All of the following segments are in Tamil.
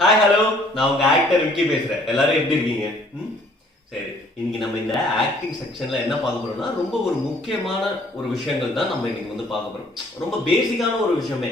ஹாய் ஹலோ, நான் உங்க ஆக்டர் விக்கி பேசுறேன். எல்லாரும் எப்படி இருக்கீங்க? சரி, இன்னைக்கு நம்ம இந்த ஆக்டிங் செக்ஷன்ல என்ன பார்க்க போறோம்னா ரொம்ப ஒரு முக்கியமான ஒரு விஷயங்கள் தான் நம்ம இன்னைக்கு வந்து பார்க்க போறோம். ரொம்ப பேசிக்கான ஒரு விஷயமே.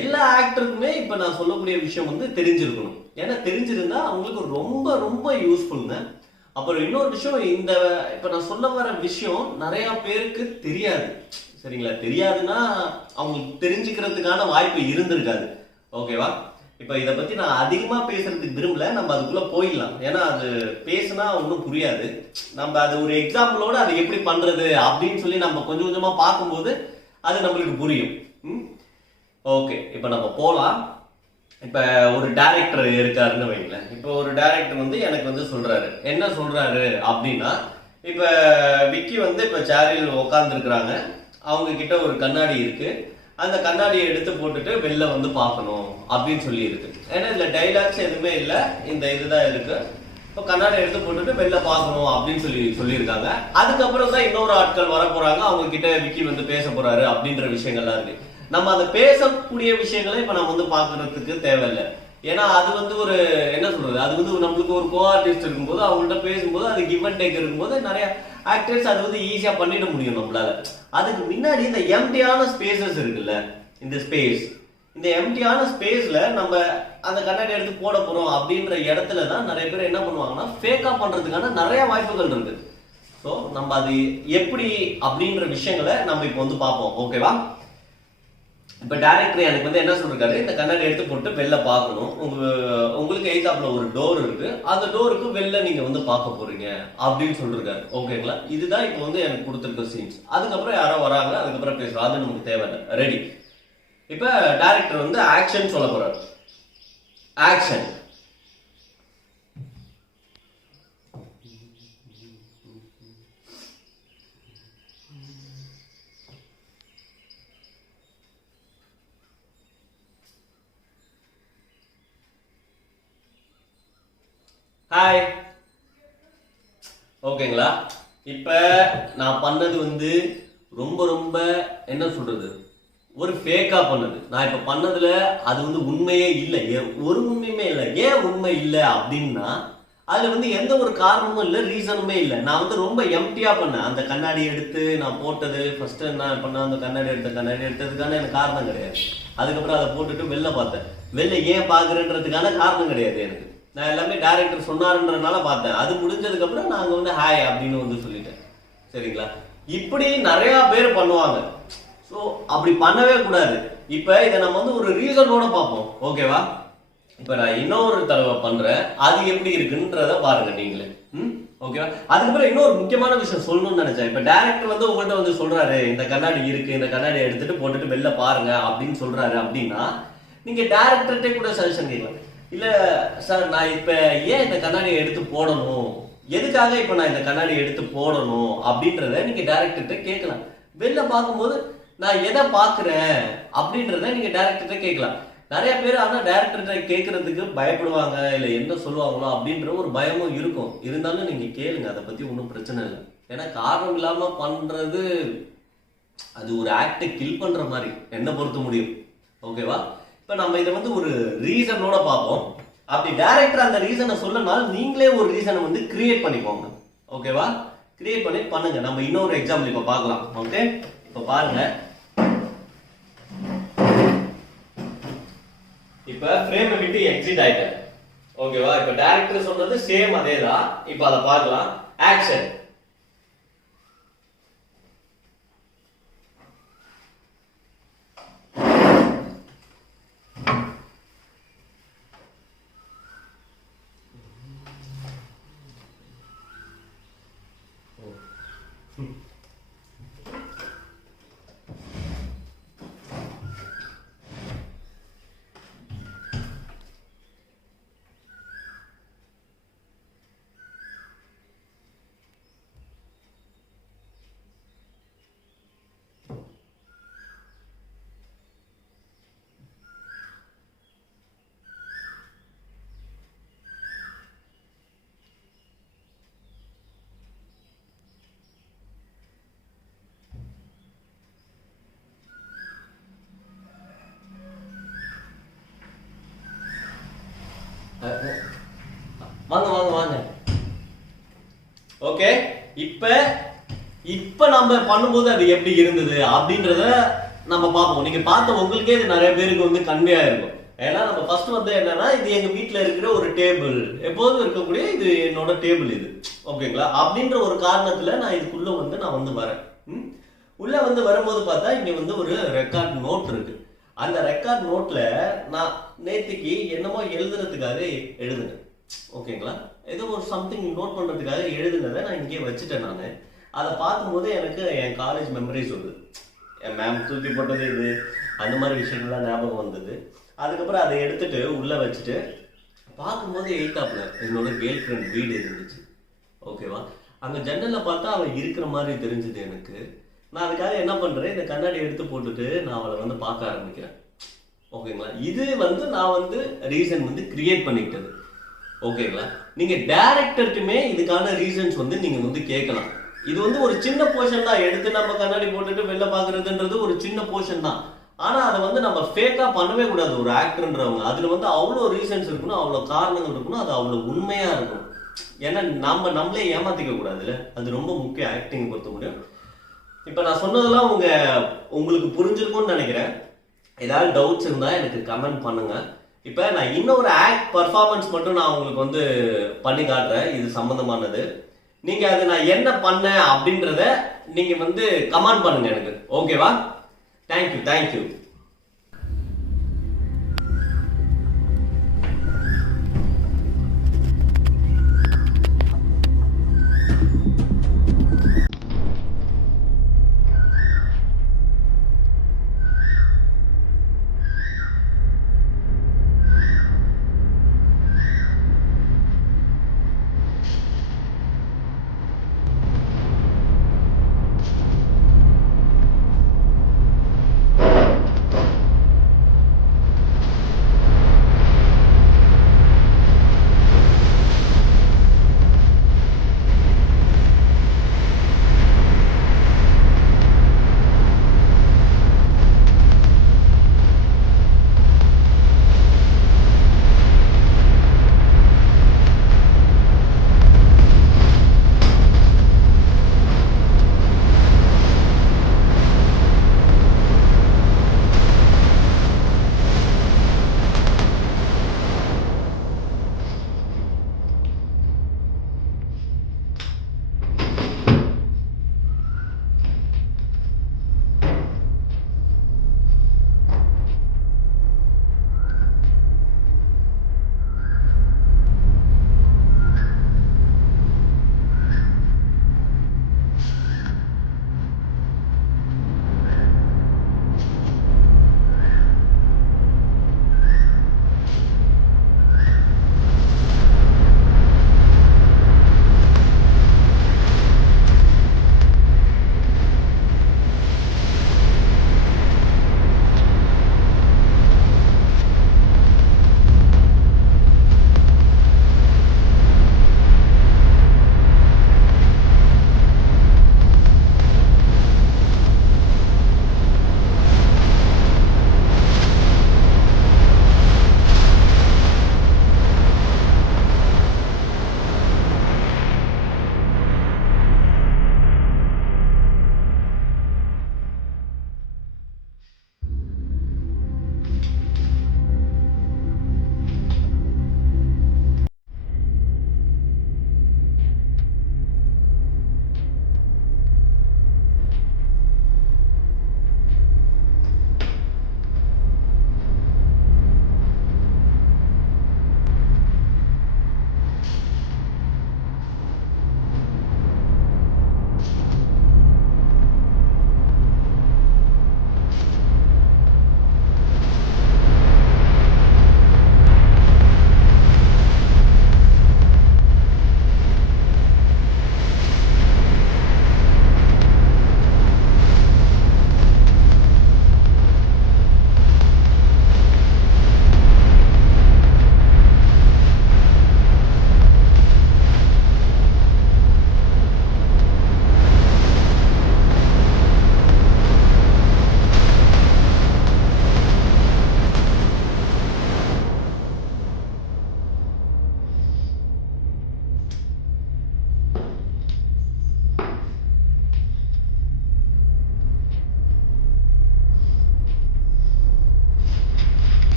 எல்லா ஆக்டருக்குமே இப்ப நான் சொல்லக்கூடிய விஷயம் வந்து தெரிஞ்சிருக்கணும். ஏன்னா தெரிஞ்சிருந்தா அவங்களுக்கு ரொம்ப ரொம்ப யூஸ்ஃபுல்ங்க. அப்புறம் இன்னொரு விஷயம், இந்த இப்ப நான் சொல்ல வர விஷயம் நிறைய பேருக்கு தெரியாது. சரிங்களா? தெரியாதுன்னா அவங்களுக்கு தெரிஞ்சுக்கிறதுக்கான வாய்ப்பு இருந்திருக்காது. ஓகேவா? இப்ப இத பத்தி நான் அதிகமா பேசுறதுக்கு விரும்பல. நம்ம அதுக்குள்ள போயிடலாம். ஏன்னா அது பேசினா ஒன்றும் புரியாது. நம்ம அது ஒரு எக்ஸாம்பிளோட அதை எப்படி பண்றது அப்படின்னு சொல்லி நம்ம கொஞ்சம் கொஞ்சமா பார்க்கும்போது அது நம்மளுக்கு புரியும். ஓகே, இப்ப நம்ம போலாம். இப்ப ஒரு டைரக்டர் இருக்காருன்னு வைங்களேன். இப்ப ஒரு டைரக்டர் வந்து எனக்கு வந்து சொல்றாரு. என்ன சொல்றாரு அப்படின்னா, இப்ப விக்கி வந்து இப்ப சேரில் உட்கார்ந்து இருக்கிறாங்க. அவங்க கிட்ட ஒரு கண்ணாடி இருக்கு. அந்த கண்ணாடியை எடுத்து போட்டுட்டு வெளில வந்து பார்க்கணும் அப்படின்னு சொல்லி இருக்கு. ஏன்னா இதுல டைலாக்ஸ் எதுவுமே இல்ல, இந்த இதுதான் இருக்கு. இப்போ கண்ணாடி எடுத்து போட்டுட்டு வெளில பார்க்கணும் அப்படின்னு சொல்லியிருக்காங்க. அதுக்கப்புறம் தான் இன்னொரு ஆட்கள் வர போறாங்க. அவங்க கிட்ட விக்கி வந்து பேச போறாரு அப்படின்ற விஷயங்கள்லாம் இருக்கு. நம்ம அந்த பேசக்கூடிய விஷயங்களை இப்ப நம்ம வந்து பாக்குறதுக்கு தேவையில்லை. ஏன்னா அது வந்து ஒரு என்ன சொல்றது, அது வந்து நம்மளுக்கு ஒரு கோ ஆர்டிஸ்ட் இருக்கும்போது அவங்கள்ட்ட பேசும்போது அது கிவ் அண்ட் டேக் இருக்கும்போது நிறைய ஆக்டர்ஸ் அது வந்து ஈஸியா பண்ணிட முடியும் நம்மளால. அதுக்கு முன்னாடி இந்த எம்டியான ஸ்பேசஸ் இருக்குல்ல, இந்த ஸ்பேஸ், இந்த எம்டியான ஸ்பேஸ்ல நம்ம அந்த கண்ணாடி எடுத்து போட போறோம் அப்படின்ற இடத்துல தான் நிறைய பேர் என்ன பண்ணுவாங்கன்னா ஃபேக்கா பண்றதுக்கான நிறைய வாய்ப்புகள் இருக்கு. ஸோ நம்ம அது எப்படி அப்படின்ற விஷயங்களை நம்ம இப்போ வந்து பார்ப்போம். ஓகேவா? இப்ப டைரக்டர் எனக்கு வந்து என்ன சொல்றாரு, இந்த கண்ணாடி எடுத்து போட்டு வெளில பார்க்கணும். உங்களுக்கு எய்தாப்ல ஒரு டோர் இருக்கு, அந்த டோருக்கு வெளில நீங்க வந்து பார்க்க போறீங்க அப்படின்னு சொல்லிருக்காரு. ஓகேங்களா? இதுதான் இப்போ வந்து எனக்கு கொடுத்துருக்க சீன்ஸ். அதுக்கப்புறம் யாரோ வராங்க, அதுக்கப்புறம் பேசுறோம். அது நமக்கு தேவையில்லை. ரெடி. இப்ப டைரக்டர் வந்து ஆக்ஷன் சொல்ல போறாரு. ஆக்ஷன். ஹாய். ஓகேங்களா? இப்ப நான் பண்ணது வந்து ரொம்ப ரொம்ப என்ன சொல்றது, ஒரு ஃபேக்கா பண்ணது. நான் இப்ப பண்ணதுல அது வந்து உண்மையே இல்லை, ஒரு உண்மையுமே இல்லை. ஏன் உண்மை இல்லை அப்படின்னா, அதுல வந்து எந்த ஒரு காரணமும் இல்லை, ரீசனுமே இல்லை. நான் வந்து ரொம்ப எம்டியா பண்ணேன். அந்த கண்ணாடி எடுத்து நான் போட்டது ஃபர்ஸ்ட் என்ன பண்ண, அந்த கண்ணாடி எடுத்ததுக்கான எனக்கு காரணம் கிடையாது. அதுக்கப்புறம் அதை போட்டுட்டு வெளில பார்த்தேன். வெளில ஏன் பாக்குறேன்றதுக்கான காரணம் கிடையாது எனக்கு. நான் எல்லாமே டைரக்டர் சொன்னாருன்றனால பார்த்தேன். அது முடிஞ்சதுக்கு அப்புறம் நாங்க வந்து ஹாய் அப்படின்னு வந்து சொல்லிட்டேன். சரிங்களா? இப்படி நிறைய பேர் பண்ணுவாங்க. ஸோ அப்படி பண்ணவே கூடாது. இப்ப இதை நம்ம வந்து ஒரு ரீசனோட பார்ப்போம். ஓகேவா? இப்ப நான் இன்னொரு தடவை பண்றேன், அது எப்படி இருக்குன்றத பாருங்க நீங்களே. ஓகேவா? அதுக்கப்புறம் இன்னொரு முக்கியமான விஷயம் சொல்லணும்னு நினைச்சேன். இப்ப டைரக்டர் வந்து உங்கள்கிட்ட வந்து சொல்றாரு, இந்த கண்ணாடி இருக்கு, இந்த கண்ணாடி எடுத்துட்டு போட்டுட்டு வெளில பாருங்க அப்படின்னு சொல்றாரு அப்படின்னா, நீங்க டைரக்டர்கிட்ட கூட சஜஷன் கேட்கலாம். இல்ல சார், நான் இப்ப ஏன் இந்த கண்ணாடியை எடுத்து போடணும், எதுக்காக இப்ப நான் இந்த கண்ணாடி எடுத்து போடணும் அப்படின்றத நீங்க டைரக்டர்கிட்ட கேட்கலாம். வெளில பார்க்கும்போது நான் எதை பாக்குறேன் அப்படின்றத நீங்க டைரக்டர்கிட்ட கேட்கலாம். நிறைய பேர் ஆனா டைரக்டர்கிட்ட கேட்கறதுக்கு பயப்படுவாங்க, இல்ல என்ன சொல்லுவாங்களோ அப்படின்ற ஒரு பயமும் இருக்கும். இருந்தாலும் நீங்க கேளுங்க, அதை பத்தி ஒன்றும் பிரச்சனை இல்லை. ஏன்னா காரணம் இல்லாம பண்றது அது ஒரு ஆக்டை கில் பண்ற மாதிரி என்ன பொறுத்த முடியும். ஓகேவா? இப்ப நம்ம இதை வந்து ஒரு ரீசனோட பார்ப்போம். அப்படி டைரக்டர் அந்த ரீசனை சொல்லனால நீங்களே ஒரு ரீசனை வந்து கிரியேட் பண்ணிக்கோங்க. ஓகேவா? கிரியேட் பண்ணி பண்ணுங்க. நம்ம இன்னொரு எக்ஸாம்பிள் இப்ப பார்க்கலாம். ஓகே, இப்ப பாருங்க. இப்ப ஃப்ரேம் விட்டு எக்ஸிட் ஆயிட்டேன். ஓகேவா? இப்ப டைரக்டர் சொன்னது சேம் அதேதான். இப்ப அதை பார்க்கலாம். ஆக்ஷன். அஹ், வாங்க வாங்க வாங்க. ஓகே, இப்ப இப்ப நம்ம பண்ணும்போது அது எப்படி இருந்தது அப்படின்றத நம்ம பார்ப்போம். நீங்க பார்த்த உங்களுக்கே இது நிறைய பேருக்கு வந்து கன்வே இருக்கும். ஏன்னா நம்ம ஃபர்ஸ்ட் வந்து என்னன்னா, இது எங்க வீட்ல இருக்கிற ஒரு டேபிள், எப்போதும் இருக்கக்கூடிய இது என்னோட டேபிள் இது, ஓகேங்களா? அப்படின்ற ஒரு காரணத்துல நான் இதுக்குள்ள வந்து நான் வந்து வரேன். உள்ள வந்து வரும்போது பார்த்தா இங்க வந்து ஒரு ரெக்கார்ட் நோட் இருக்கு. அந்த ரெக்கார்ட் நோட்ல நான் நேத்திக்கு என்னமோ எழுதுறதுக்காக எழுதுனேன், ஓகேங்களா? ஏதோ ஒரு சம்திங் நோட் பண்றதுக்காக எழுதுனதை நான் இங்கே வச்சுட்டேன். நான் அதை பார்க்கும்போது எனக்கு என் காலேஜ் மெமரிஸ் வருது. என் மேம் தூக்கி போட்டது இது, அந்த மாதிரி விஷயங்கள்லாம் ஞாபகம் வந்தது. அதுக்கப்புறம் அதை எடுத்துட்டு உள்ள வச்சுட்டு பார்க்கும்போது எயித்தாப்ல என்னோட கேர்ள் ஃப்ரெண்ட் வீடு இருந்துச்சு, ஓகேவா? அங்க ஜன்னல்ல பார்த்தா அவள் இருக்கிற மாதிரி தெரிஞ்சது எனக்கு. நான் அதுக்காக என்ன பண்றேன், இந்த கண்ணாடி எடுத்து போட்டுட்டு நான் அவளை வந்து பார்க்க ஆரம்பிக்கிறேன், ஓகேங்களா? இது வந்து நான் வந்து ரீசன் வந்து கிரியேட் பண்ணிக்கிட்டது, ஓகேங்களா? நீங்க டைரக்டருக்குமே இதுக்கான ரீசன்ஸ் வந்து நீங்க வந்து கேட்கலாம். இது வந்து ஒரு சின்ன போர்ஷன் தான், எடுத்து நம்ம கண்ணாடி போட்டுட்டு வெளில பாக்குறதுன்றது ஒரு சின்ன போர்ஷன் தான். ஆனா அதை வந்து நம்ம ஃபேக்கா பண்ணவே கூடாது. ஒரு ஆக்டர்ன்றவங்க அதுல வந்து அவ்வளோ ரீசன்ஸ் இருக்கணும், அவ்வளோ காரணங்கள் இருக்கணும், அது அவ்வளோ உண்மையா இருக்கணும். ஏன்னா நம்மளே ஏமாத்திக்க கூடாதுல்ல, அது ரொம்ப முக்கியம் ஆக்டிங் பொறுத்த முடியும். இப்ப நான் சொன்னதெல்லாம் உங்களுக்கு புரிஞ்சிருக்கும்னு நினைக்கிறேன். ஏதாவது டவுட்ஸ் இருந்தா எனக்கு கமெண்ட் பண்ணுங்க. இப்ப நான் இன்னொரு ஆக்ட் பர்ஃபார்மன்ஸ் மட்டும் நான் உங்களுக்கு வந்து பண்ணி காட்டுறேன், இது சம்பந்தமானது. நீங்க அது நான் என்ன பண்ணேன் அப்படின்றத நீங்க வந்து கமெண்ட் பண்ணுங்க எனக்கு, ஓகேவா? Thank you thank you.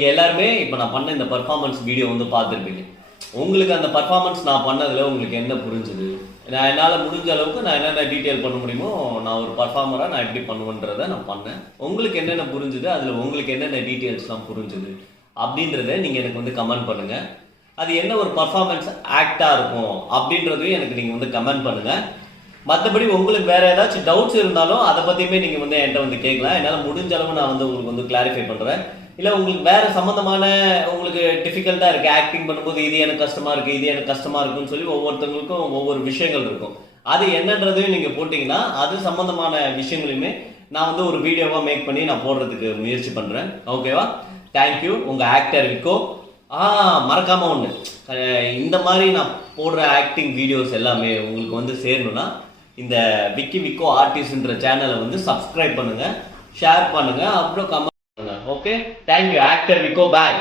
நீங்க எல்லாருமே இப்போ நான் பண்ண இந்த பர்ஃபார்மன்ஸ் வீடியோ வந்து பார்த்துருப்பீங்க. உங்களுக்கு அந்த பர்ஃபார்மன்ஸ் நான் பண்ணதுல உங்களுக்கு என்ன புரிஞ்சுது, நான் என்னால் முடிஞ்ச அளவுக்கு நான் என்னென்ன டீட்டெயில் பண்ண முடியுமோ நான் ஒரு பர்ஃபார்மராக நான் எப்படி பண்ணுவேன்றதை நான் பண்ணேன். உங்களுக்கு என்னென்ன புரிஞ்சுது, அதில் உங்களுக்கு என்னென்ன டீட்டெயில்ஸ்லாம் புரிஞ்சுது அப்படின்றத நீங்கள் எனக்கு வந்து கமெண்ட் பண்ணுங்கள். அது என்ன ஒரு பர்ஃபார்மன்ஸ் ஆக்டாக இருக்கும் அப்படின்றதையும் எனக்கு நீங்கள் வந்து கமெண்ட் பண்ணுங்கள். மற்றபடி உங்களுக்கு வேறு ஏதாச்சும் டவுட்ஸ் இருந்தாலும் அதை பற்றியுமே நீங்கள் வந்து என்கிட்ட வந்து கேட்கலாம். என்னால் முடிஞ்ச அளவு நான் வந்து உங்களுக்கு வந்து கிளாரிஃபை பண்ணுறேன். இல்லை உங்களுக்கு வேறு சம்மந்தமான உங்களுக்கு டிஃபிகல்ட்டாக இருக்குது ஆக்டிங் பண்ணும்போது இது எனக்கு கஷ்டமாக இருக்குது, இது எனக்கு கஷ்டமாக இருக்குன்னு சொல்லி ஒவ்வொருத்தவங்களுக்கும் ஒவ்வொரு விஷயங்கள் இருக்கும். அது என்னன்றதையும் நீங்கள் போட்டிங்கன்னா அது சம்மந்தமான விஷயங்களையுமே நான் வந்து ஒரு வீடியோவாக மேக் பண்ணி நான் போடுறதுக்கு முயற்சி பண்ணுறேன். ஓகேவா? தேங்க்யூ. உங்கள் ஆக்டர் விக்கோ. மறக்காம ஒன்று, இந்த மாதிரி நான் போடுற ஆக்டிங் வீடியோஸ் எல்லாமே உங்களுக்கு வந்து சேரணும்னா இந்த விக்கோ ஆர்டிஸ்ட்ன்ற சேனலை வந்து சப்ஸ்கிரைப் பண்ணுங்க, ஷேர் பண்ணுங்க, அப்புறம் கமெண்ட் பண்ணுங்க. ஓகே, தேங்க்யூ ஆக்டர் விக்கோ. பாய்.